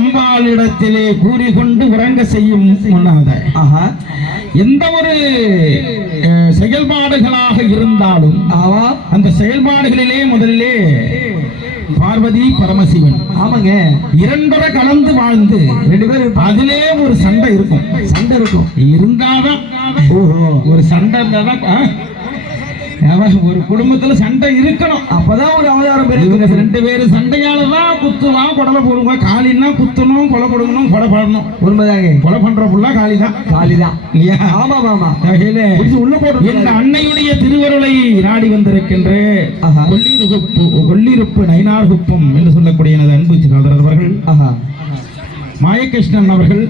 அம்பாளிடத்திலே கூறிக்கொண்டு உறங்க செய்யும் எந்த ஒரு செயல்பாடுகளாக இருந்தாலும் அந்த செயல்பாடுகளிலே முதலிலே பார்வதி பரமசிவன் ஆமாங்க இரண்டரை கலந்து வாழ்ந்து ரெண்டு பேரும் அதிலே ஒரு சண்டை இருக்கும் இருந்தாதான் ஒரு சண்டை இருந்தாதான் ஒரு குடும்பத்துல சண்டை இருக்கணும் அப்பதான் ஒரு அவதாரம் இருக்கு ரெண்டு பேரும் சண்டையாலதான் குத்துலாம் கொடலை போடுங்க காலின்னா குத்தணும் கொலை கொடுக்கணும் கொலை பண்ணணும் உண்மைதாங்க கொலை பண்ற புள்ள காலிதான் ஆமா ஆமா உள்ள போட்டு இந்த அன்னையுடைய திருவருளை நாடி வந்திருக்கின்ற கொல்லிருப்பு நயினார் குப்பம் என்று சொல்லக்கூடிய எனது அன்பு சகோதரர் அவர்கள் மாயகிருஷ்ணன் அவர்கள்